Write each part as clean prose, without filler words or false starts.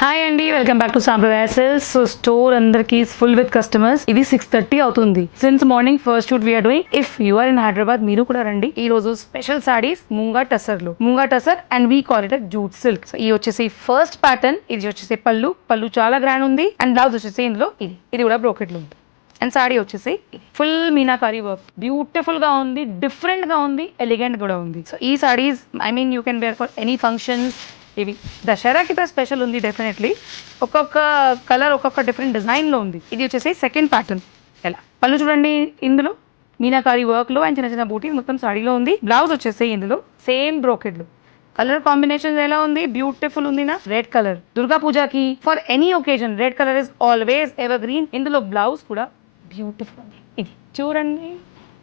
Hi అండి, welcome back to Sampradaya sales. So store అందరికి full with customers. ఇది 6:30 అవుతుంది. Since morning first shoot we are doing. If you are in Hyderabad మీరు కూడా రండి. ఈ రోజు special sarees munga tussar and we call it jute silk. So ఈ వచ్చేసి ఫస్ట్ ప్యాటర్న్. ఇది వచ్చేసి పళ్ళు చాలా గ్రాండ్ ఉంది. అండ్ బ్లౌజ్ వచ్చేసి ఇందులో ఇది కూడా బ్రోకెట్ లో ఉంది. అండ్ సారీ వచ్చేసి ఫుల్ మీనాకారీ వర్క్, బ్యూటిఫుల్ గా ఉంది, డిఫరెంట్ గా ఉంది, ఎలిగెంట్ కూడా ఉంది. సో ఈ sarees you can wear for any functions. ఇవి దసరాకి స్పెషల్ ఉంది డెఫినెట్లీ. ఒక్కొక్క కలర్ ఒక్కొక్క డిఫరెంట్ డిజైన్లో ఉంది. ఇది వచ్చేసి సెకండ్ ప్యాటర్న్. ఎలా పళ్ళు చూడండి, ఇందులో మీనాకారీ వర్క్లో అండ్ చిన్న చిన్న బూటీ మొత్తం సాడీలో ఉంది. బ్లౌజ్ వచ్చేసి ఇందులో సేమ్ బ్రోకెడ్లు. కలర్ కాంబినేషన్ ఎలా ఉంది, బ్యూటిఫుల్ ఉంది నా. రెడ్ కలర్ దుర్గా పూజకి for any occasion red colour is always ever green. ఇందులో బ్లౌజ్ కూడా బ్యూటిఫుల్ ఉంది. ఇది చూడండి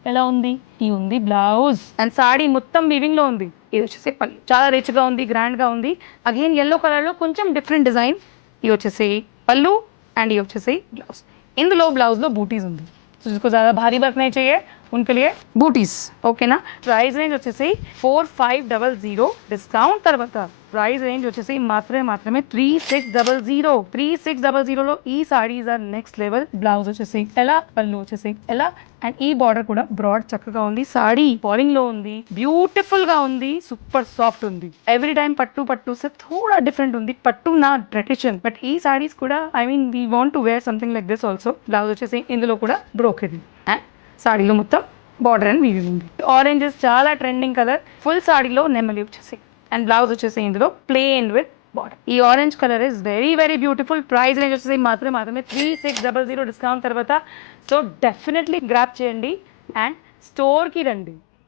ఎలా ఉంది. ఈ ఉంది బ్లౌజ్ అండ్ సాడీ మొత్తం వీవింగ్ లో ఉంది. ఇది వచ్చేసి పళ్ళు చాలా రిచ్ గా ఉంది, గ్రాండ్ గా ఉంది. అగైన్ ఎల్లో కలర్ లో కొంచెం డిఫరెంట్ డిజైన్. ఇది వచ్చేసి పళ్ళు అండ్ ఇది వచ్చేసి బ్లౌజ్. ఇందులో బ్లౌజ్ లో బూటీస్ ఉంది. సో जिसको ज़्यादा भारी वर्क नहीं चाहिए उनके लिए बूटीज ఓకేనా. ప్రైస్ రేంజ్ వచ్చేసి 4500. డిస్కౌంట్ తర్వాత ప్రైస్ రేంజ్ వచ్చేసి మాత్రమే 3600. ఈ sarees are next level. Blouse వచ్చేసి ఎలా, పళ్ళు వచ్చేసి ఎలా, అండ్ ఈ బార్డర్ కూడా బ్రాడ్ చక్కగా ఉంది. సాడీ ఫాలింగ్ లో ఉంది, బ్యూటిఫుల్ గా ఉంది, సూపర్ సాఫ్ట్ ఉంది. ఎవ్రీ టైం పట్టు సే థోడా డిఫరెంట్ ఉంది. పట్టు నా ట్రెడిషన్, బట్ ఈ సారీస్ కూడా we want to wear something like this also. Blouse వచ్చేసి ఇందులో కూడా బ్రోకెడ్ అండ్ సాడీలో మొత్తం బార్డర్ అండ్ వీవింగ్ ఉంది. ఆరెంజెస్ చాలా ట్రెండింగ్ కలర్. ఫుల్ సాడీలో నెమలి వచ్చేసి అండ్ బ్లౌజ్ వచ్చేసి ఇందులో ప్లెయిన్ విత్ బార్డర్. ఈ orange colour is very very beautiful. Price range వచ్చేసి మాత్రమే 3600 డిస్కౌంట్ తర్వాత. సో డెఫినెట్లీ గ్రాప్ చేయండి అండ్ స్టోర్కి రండి.